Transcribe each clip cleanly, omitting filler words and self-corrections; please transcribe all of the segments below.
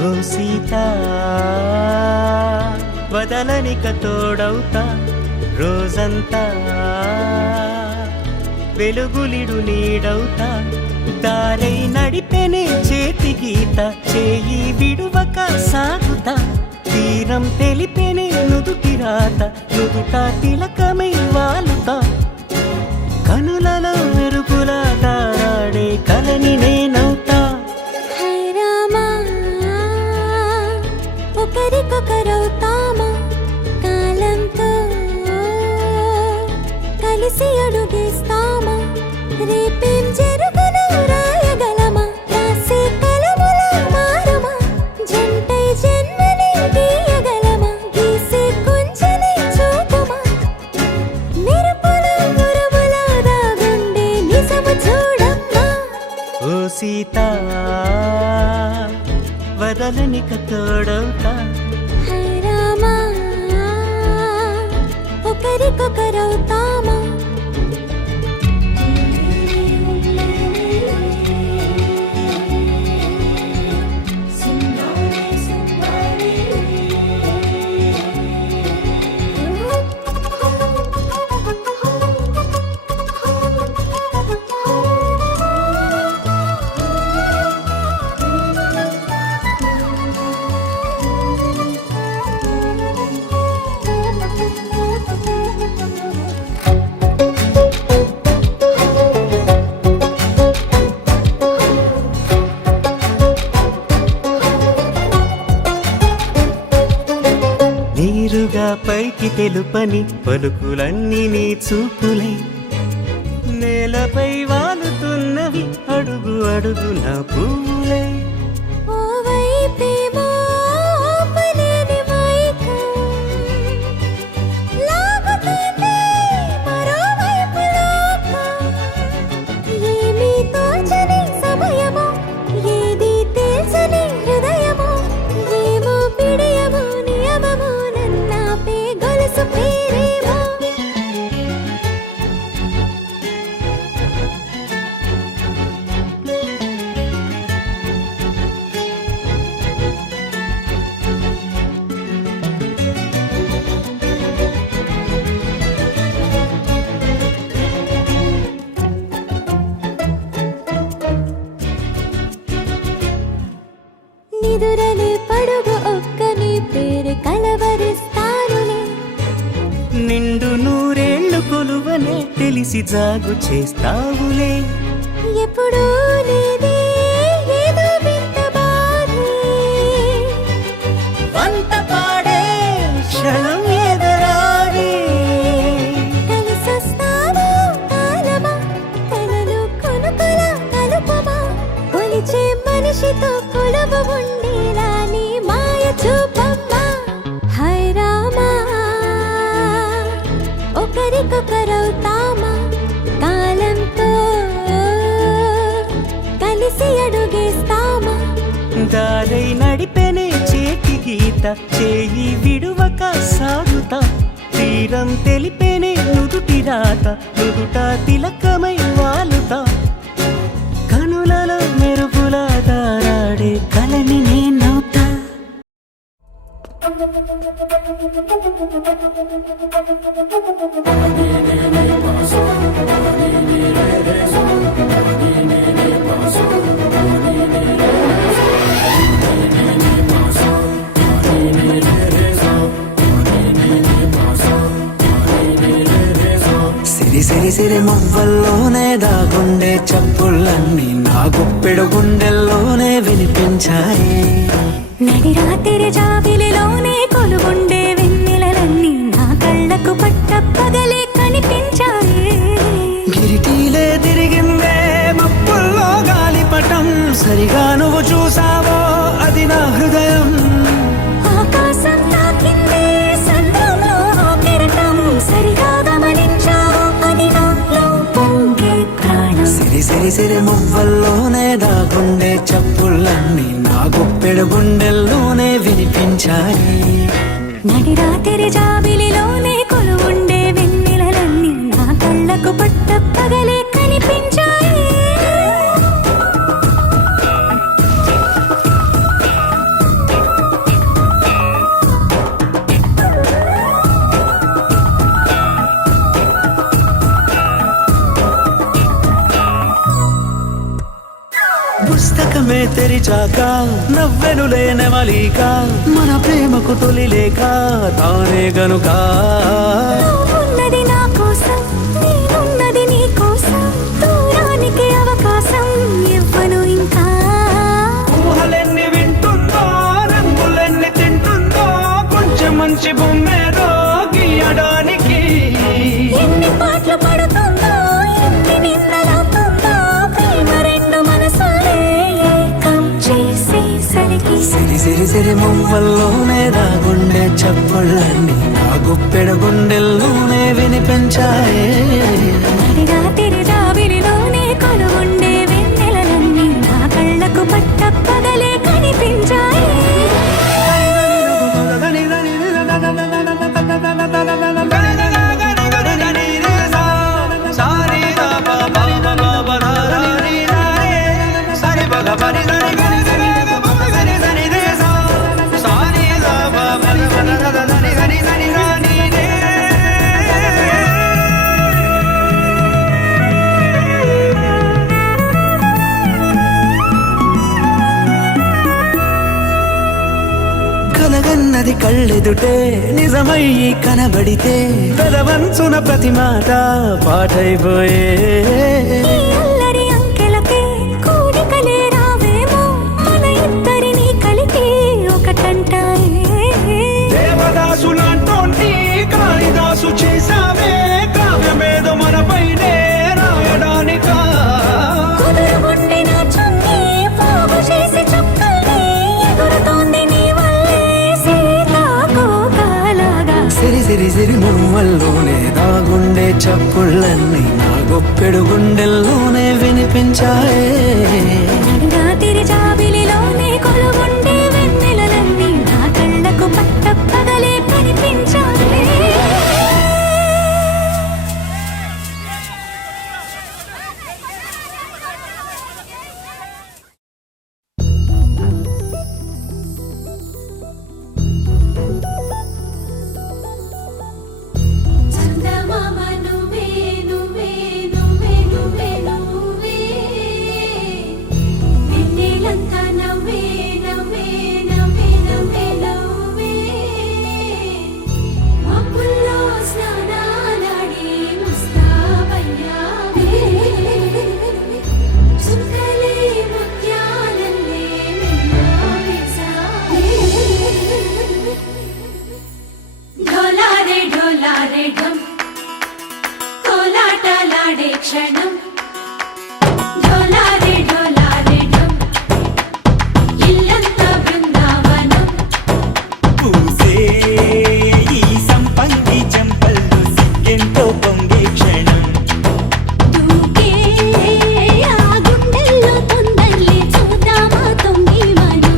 ఓ సీత వదలనిక తోడవుతా రోజంతా వెలుగులిడు నీడవుతా దారై నడిపెనే చేతి గీత చేయి విడువక సాగుతా తీరం తెలిపెనే నుదుటి రాత నుదుట తిలకమై వాలుతా కనులలో మెరుపులా తారాడే కలని నేనవుతా ఒకరికొకరవుతామా కాలంతో కలిసి అడుగేస్తామా రేపేం జరుగును రాయగలమా రాసే కలముల మారమా జంటై జన్మని గీయగలమా గీసే కొంచెని చూపుమా మెరుపుల మురుముల దాగుండే నిజము చూడమ్మా ఓ సీత వదలనిక తోడవుతా రామా ఒకరికొకరవుతామా నీరుగా పైకి తెలుపని పలుకులన్నీ నీ చూపులై నేలపై వాలుతున్నవి అడుగు అడుగు నా పువ్వులై నిదురలే పడుగు ఒక్కని పేరు కలవరిస్తానులే నిండు నూరేళ్లు కొలువనే తెలిసి జాగు చేస్తావులే ఎప్పుడూ లేదే ఏదో వింత బాధే వంత పాడే క్షణం ఎదరాడే కలిసొస్తావా కాలమా కలలు కొనుకల కలుపమా కొలిచే మనిషితో కొలువు ఉండేలా నీ మాయ చూపమ్మా హై రామా ఒకరికొకరవుతామా కాలంతో కలిసి అడుగేస్తామా దారై నడిపెనే చేతి గీత చేయి విడువక సాగుతా తీరం తెలిపెనే నుదుటి రాత నుదుట తిలకమై వాలుతా కనులలో మెరుపులా తారాడే కలని నేనవుతా సిరి సిరి సిరి మువ్వల్లోనే దాగుండే చప్పుళ్ళన్నీ నా గుప్పెడు గుండెల్లోనే వినిపించాయి. నడి రాత్రి జాబిలిలోనే కొలుగుండే వెన్నెలలన్నీ నా కళ్ళకు పట్టపగలే కనిపించాయి. గిరిటీలే తిరిగిందే మప్పుల్లో గాలిపటం, సరిగా నువ్వు చూసావో అది నా హృదయం. ఆకాశం తాకిందే సంద్రంలో కెరటం, సరిగా గమనించావో అది నాలో పొంగే ప్రాణం. సిరి సిరి సిరి మువ్వల్లోనే దాగుండే చప్పుళ్ళన్నీ నా గుప్పెడు గుండెల్లోనే వినిపించాయి. నడి రాత్రి జాబిలిలోనే కొలువుండే వెన్నెలలన్నీ నా కళ్ళకు పట్టపగలే కనిపించాయి. పుస్తకమే తెరిచాక నవ్వెనులే నెమలిక, మన ప్రేమకు తొలి లేక తానే గనుక. ఉన్నది నా కోసం, నేనున్నది నీ కోసం, దూరానికి అవకాశం ఇవ్వను ఇంకా. ఊహలెన్ని వింటుందో, రంగులెన్ని తింటుందో, కొంచెం మంచి బొమ్మేదో గీయడానికి. ఎన్ని పాటలు పడుతుందో, ఎన్ని నిన్నలవుతుందో, ప్రేమ రెండు మనసులే ఏకం చేసేసరికి. సిరి సిరి సిరి మువ్వల్లోనే దాగుండే చప్పుళ్ళన్నీ నా గుప్పెడు గుండెల్లోనే వినిపించాయి. నడి రాత్రి జాబిలిలోనే కొలువుండే వెన్నెలలన్నీ నా కళ్ళకు పట్టపగలే కనిపించాయి. కలగన్నది కళ్ళెదుటే నిజమయ్యి కనబడితే, పెదవంచున ప్రతి మాట పాటైపోయే. ఈ అల్లరి అంకెలకే కూడికలే రావేమో, మన ఇద్దరిని కలిపి ఒకటంటాయే. దేవదాసులాంటోంటి కాళిదాసు చేసావే, కావ్యమేదో మనపైనే రాయడానికా. కుదురుగుండి నా చున్నీ పోగు చేసి చుక్కల్ని ఎగురుతోంది నీ వల్లే సీతాకోకలాగా. సిరి సిరి సిరి మువ్వల్లోనే దాగుండే చప్పుళ్ళన్నీ నా గుప్పెడు గుండెల్లోనే వినిపించాయే. నడి రాత్రి జాబిలిలోనే కొలువుండే వెన్నెలలన్నీ నా కళ్ళకు పట్టపగలే కనిపించాయి. చందమామ నువ్వే నువ్వే నువ్వే నువ్వే నువ్వే, వెన్నెలంతా నవ్వే నవ్వే నవ్వే నవ్వే నవ్వే, మబ్బుల్లో స్నానాలాడి ముస్తాబయ్యావే, చుక్కలే ముత్యాలల్లే మెన్నావేశావే. ढोलारे ढोलारे ढम कोलाटलाडे क्षणम, ढोलारे ढोलारे ढम इल्लंता बृंदावनम. పూసే ఈ సంపంగి చెంపల్లో సిగ్గెంతో పొంగే క్షణం, దూకే ఆ గుండెల్లో తొందరలే చూద్దామా తొంగి మను.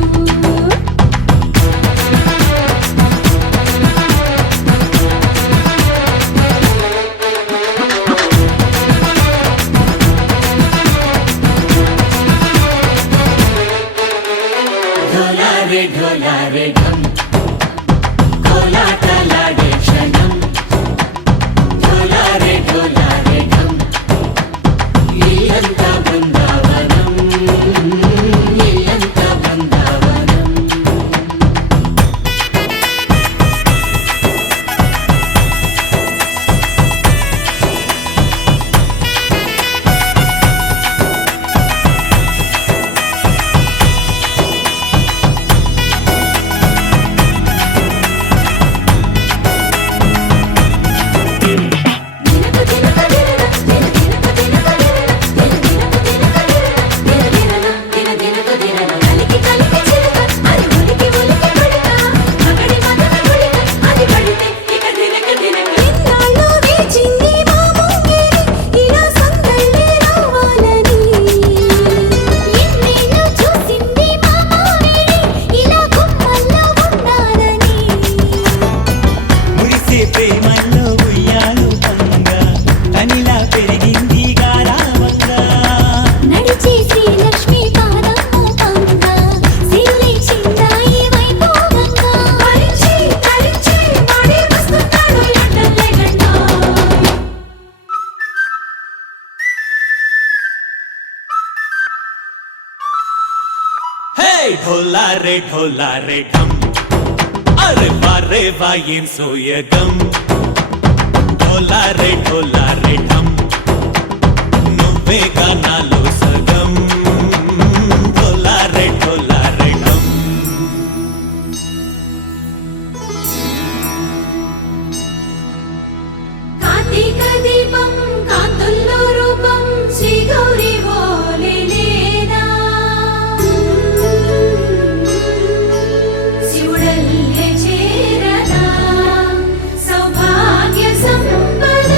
ढोला रे ढम अरे वारे वायें सोयगम ढोला रे ढम నువ్వేగా నాలో సగం ढोला रे ढम కార్తీక దీపం కాంతుల్లో రూపం శ్రీ గౌరీ ఓలే లేదా శివుడల్లే చేరదా సౌభాగ్య సంపద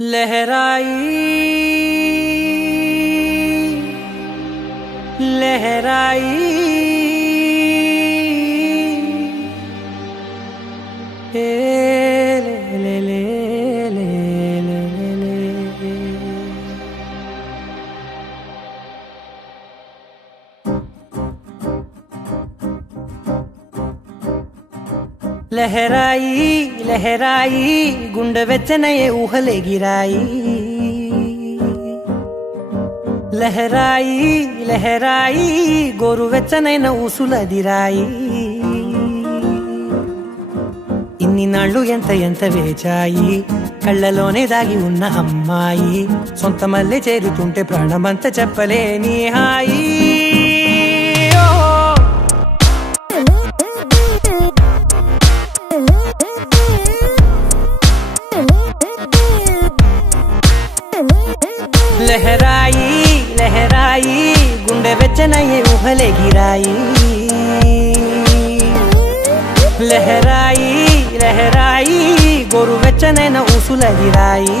లహరాయి లహరాయి ఏ లే లే లే లే లే లే. లహరాయి లహరాయి గుండె వెచ్చనయే ఊహలే గిరాయి లహరాయి లహరాయి గోరు వెచ్చనైన ఊసులదిరాయి ఇన్ని నాళ్ళు ఎంత ఎంత వేచాయి కళ్ళలోనే దాగి ఉన్న అమ్మాయి సొంత మల్లె చేరుతుంటే ప్రాణమంత చెప్పలేని హాయి లహరాయి లహరాయి గుండె వెచ్చనయ్యే ఊహలే గిరాయి లహరాయి లహరాయి గోరు వెచ్చనైన ఊసులదిరాయి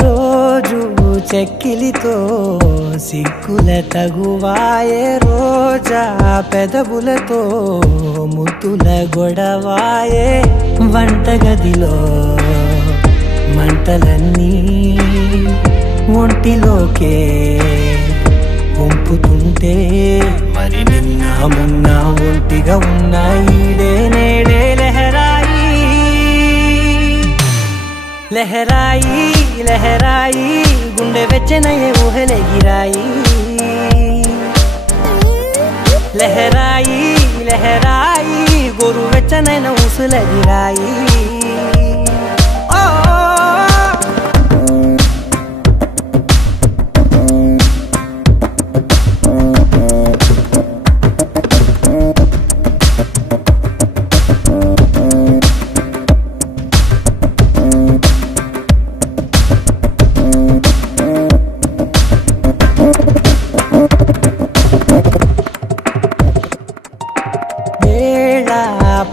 రోజు చెక్కిలితో సిగ్గుల తగువాయే రోజా పెదవులతో ముద్దుల గొడవాయే వంటగదిలో మంటలన్నీ ఒంటిలోకే వంపుతుంటే మరి నిన్న మొన్న ఒంటిగా ఉన్న ఈడే నేడే లహరాయి లహరాయి లహరాయి గుండె వెచ్చనయ్యే ఊహలే గిరాయి లహరాయి లహరాయి గోరు వెచ్చనైన ఊసులదిరాయి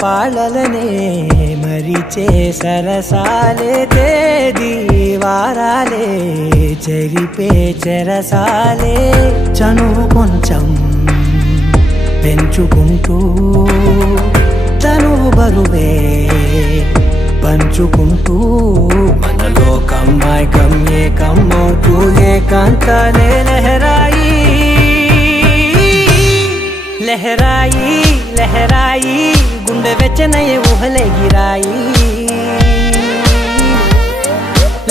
పాలలనే మరిచే సరసాలే తేదీ వారాలే చెరిపే చెరసాలే చనువు కొంచెం పెంచుకుంటూ తనువు బరువే పంచుకుంటూ మనలో కమ్మాయి కమ్మే కమ్మవుతూ ఏకాంతాలే లహరాయి లహరాయి లహరాయి గుండె వెచ్చనయ్యే ఊహలే గిరాయి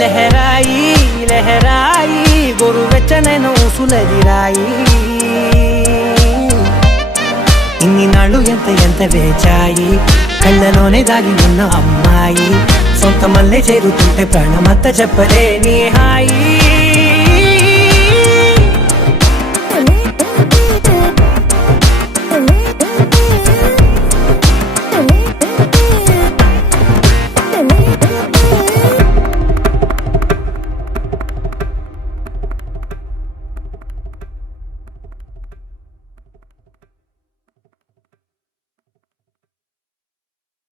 లహరాయి లహరాయి గోరు వెచ్చనైన ఊసులదిరాయి ఇన్ని నాళ్ళు ఎంత ఎంత వేచాయి కళ్ళలోనే దాగి ఉన్న అమ్మాయి సొంత మల్లె చేరుతుంటే ప్రాణమంతా చెప్పలేని హాయి